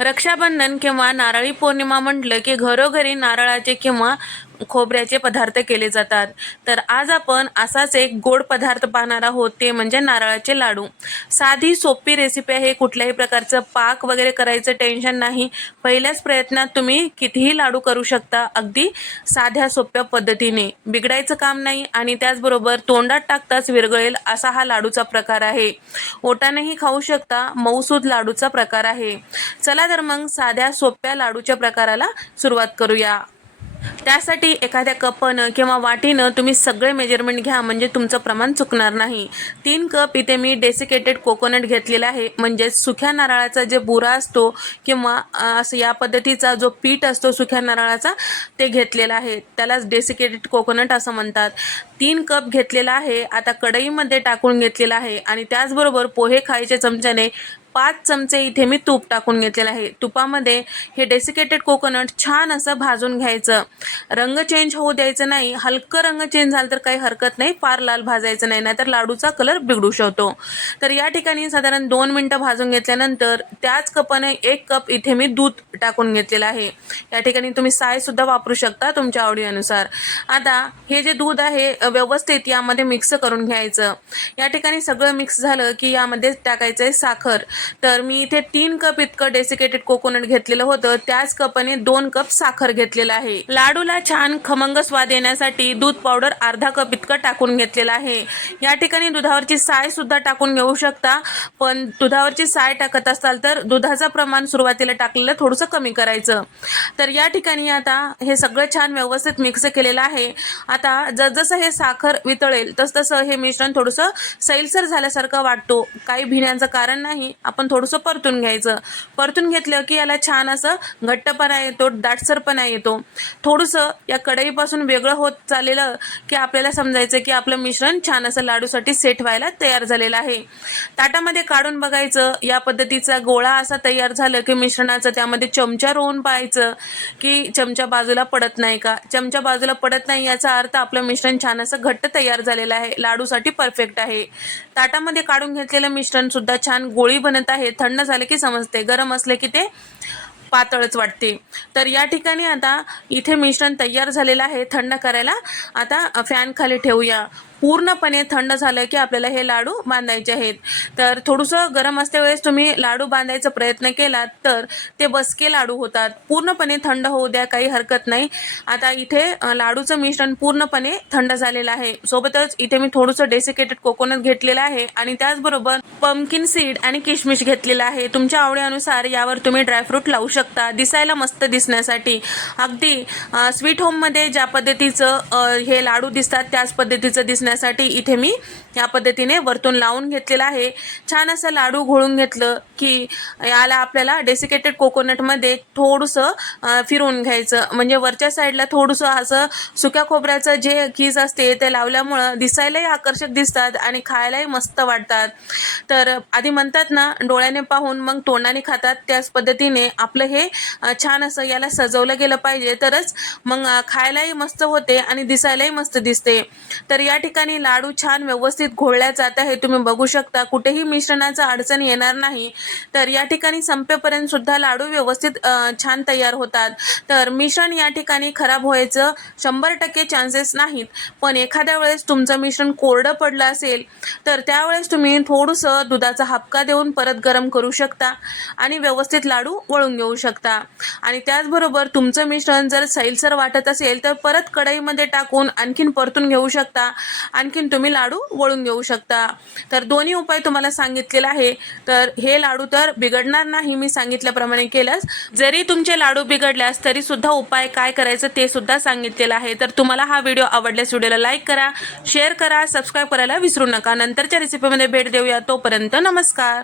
रक्षाबंधन किंवा नारळी पौर्णिमा म्हटलं की घरोघरी नारळाचे किंवा खोबऱ्याचे पदार्थ केले जातात. तर आज आपण असाच एक गोड पदार्थ पाहणार आहोत ते म्हणजे नारळाचे लाडू. साधी सोपी रेसिपी आहे कुठल्याही प्रकारचं पाक वगैरे करायचं टेन्शन नाही. पहिल्याच प्रयत्नात तुम्ही कितीही लाडू करू शकता अगदी साध्या सोप्या पद्धतीने. बिघडायचं काम नाही आणि त्याचबरोबर तोंडात टाकताच विरघळेल असा हा लाडूचा प्रकार आहे. ओटानेही खाऊ शकता मऊसूद लाडूचा प्रकार आहे. चला तर मग साध्या सोप्या लाडूच्या प्रकाराला सुरुवात करूया. त्यासाठी एखाद्या कपनं किंवा वाटीनं तुम्ही सगळे मेजरमेंट घ्या म्हणजे तुमचं प्रमाण चुकणार नाही. तीन कप इथे मी डेसिकेटेड कोकोनट घेतलेला आहे. म्हणजेच सुक्या नारळाचा जे बुरा असतो किंवा असं या पद्धतीचा जो पीठ असतो सुक्या नारळाचा ते घेतलेला आहे. त्यालाच डेसिकेटेड कोकोनट असं म्हणतात. तीन कप घेतलेला आहे. आता कढईमध्ये टाकून घेतलेला आहे. आणि त्याचबरोबर पोहे खायच्या चमच्याने पाच चमचे इथे मी तूप टाकून घेतलेलं आहे. तुपामध्ये हे डेसिकेटेड कोकोनट छान असं भाजून घ्यायचं. रंग चेंज होऊ द्यायचं नाही. हलकं रंग चेंज झालं तर काही हरकत नाही. फार लाल भाजायचं नाही. नाहीतर लाडूचा कलर बिघडू शकतो. तर या ठिकाणी साधारण दोन मिनटं भाजून घेतल्यानंतर त्याच कपाने एक कप इथे मी दूध टाकून घेतलेलं आहे. या ठिकाणी तुम्ही साय सुद्धा वापरू शकता तुमच्या आवडीनुसार. आता हे जे दूध आहे व्यवस्थित यामध्ये मिक्स करून घ्यायचं. या ठिकाणी सगळं मिक्स झालं की यामध्ये टाकायचं आहे साखर. तर मी इथे तीन कप इतकं डेसिकेटेड कोकोनट घेतलेलं होतं. त्याच कपाने दोन कप साखर घेतलेलं आहे. लाडूला छान खमंग स्वाद येण्यासाठी दूध पावडर अर्धा कप इतकं टाकून घेतलेलं आहे. या ठिकाणी दुधावरची साय सुद्धा टाकून घेऊ शकता. पण दुधावरची साय टाकत असाल तर दुधाचं प्रमाण सुरुवातीला टाकलेलं थोडंसं कमी करायचं. तर या ठिकाणी आता हे सगळं छान व्यवस्थित मिक्स केलेलं आहे. आता जसजसं हे साखर वितळेल तसतसं हे मिश्रण थोडंसं सैलसर झाल्यासारखं वाटतो. काही भिण्याचं कारण नाही. आपण थोडंसं परतून घ्यायचं. परतून घेतलं की याला छान असं घट्टपणा येतो दाटसरपणा येतो. थोडंसं या कढईपासून वेगळं होत चाललेलं की आपल्याला समजायचं की आपलं मिश्रण छान असं लाडूसाठी सेट व्हायला तयार झालेलं आहे. ताटामध्ये काढून बघायचं या पद्धतीचा गोळा असा तयार झालं की मिश्रणाचं त्यामध्ये चमचा रोवून पाहायचं की चमचा बाजूला पडत नाही का? चमचा बाजूला पडत नाही याचा अर्थ आपलं मिश्रण छान असं घट्ट तयार झालेलं आहे. लाडूसाठी परफेक्ट आहे. ताटामध्ये काढून घेतलेलं मिश्रण सुद्धा छान गोळी बनत आहे थंड झाले की समजते गरम असले की ते पातळच वाटते. तर या ठिकाणी आता इथे मिश्रण तयार झालेलं आहे थंड करायला. आता फॅन खाली ठेवूया. पूर्णपणे थंड झालं की आपल्याला हे लाडू बांधायचे आहेत. तर थोडंसं गरम असते वेळेस तुम्ही लाडू बांधायचा प्रयत्न केलात तर ते बसके लाडू होतात. पूर्णपणे थंड होऊ द्या काही हरकत नाही. आता इथे लाडूचं मिश्रण पूर्णपणे थंड झालेलं आहे. सोबतच इथे मी थोडंसं डेसिकेटेड कोकोनट घेतलेलं आहे आणि त्याचबरोबर पंकिन सीड आणि किशमिश घेतलेलं आहे. तुमच्या आवडीनुसार यावर तुम्ही ड्रायफ्रूट लावू शकता. दिसायला मस्त दिसण्यासाठी. अगदी स्वीट होममध्ये ज्या पद्धतीचं हे लाडू दिसतात त्याच पद्धतीचं दिसणं दिसण्यासाठी इथे मी या पद्धतीने वरतून लावून घेतलेलं आहे. छान असं लाडू घोळून घेतलं की याला आपल्याला डेसिकेटेड कोकोनटमध्ये थोडंसं फिरवून घ्यायचं. म्हणजे वरच्या साईडला थोडंसं असं सुक्या खोबऱ्याचं जे कीज असते ते लावल्यामुळं दिसायलाही आकर्षक दिसतात आणि खायलाही मस्त वाटतात. तर आधी म्हणतात ना डोळ्याने पाहून मग तोंडाने खातात. त्याच पद्धतीने आपलं हे छान असं याला सजवलं गेलं पाहिजे. तरच मग खायलाही मस्त होते आणि दिसायलाही मस्त दिसते. तर या ठिकाणी ठिकाणी लाडू छान व्यवस्थित घोळल्या जात आहे तुम्ही बघू शकता. कुठेही मिश्रणाचा अडचण येणार नाही. तर या ठिकाणी संपेपर्यंत सुद्धा लाडू व्यवस्थित छान तयार होतात. तर मिश्रण या ठिकाणी खराब व्हायचं शंभर टक्के चान्सेस नाहीत. पण एखाद्या वेळेस तुमचं मिश्रण कोरडं पडलं असेल तर त्यावेळेस तुम्ही थोडंसं दुधाचा हापका देऊन परत गरम करू शकता आणि व्यवस्थित लाडू वळून घेऊ शकता. आणि त्याचबरोबर तुमचं मिश्रण जर सैलसर वाटत असेल तर परत कढईमध्ये टाकून आणखीन परतून घेऊ शकता. आणखीन तुम्ही लाडू वळून घेऊ शकता. तर दोन्ही उपाय तुम्हाला सांगितलेला आहे. तर हे लाडू तर बिघडणार नाही मी सांगितल्याप्रमाणे केल्यास जरी तुमचे लाडू बिघडल्यास तरी सुद्धा उपाय काय करायचं ते सुद्धा सांगितलेलं आहे. तर तुम्हाला हा व्हिडिओ आवडल्यास व्हिडिओला लाईक करा शेअर करा सबस्क्राईब करायला विसरू नका. नंतरच्या रेसिपीमध्ये भेट देऊया. तोपर्यंत नमस्कार.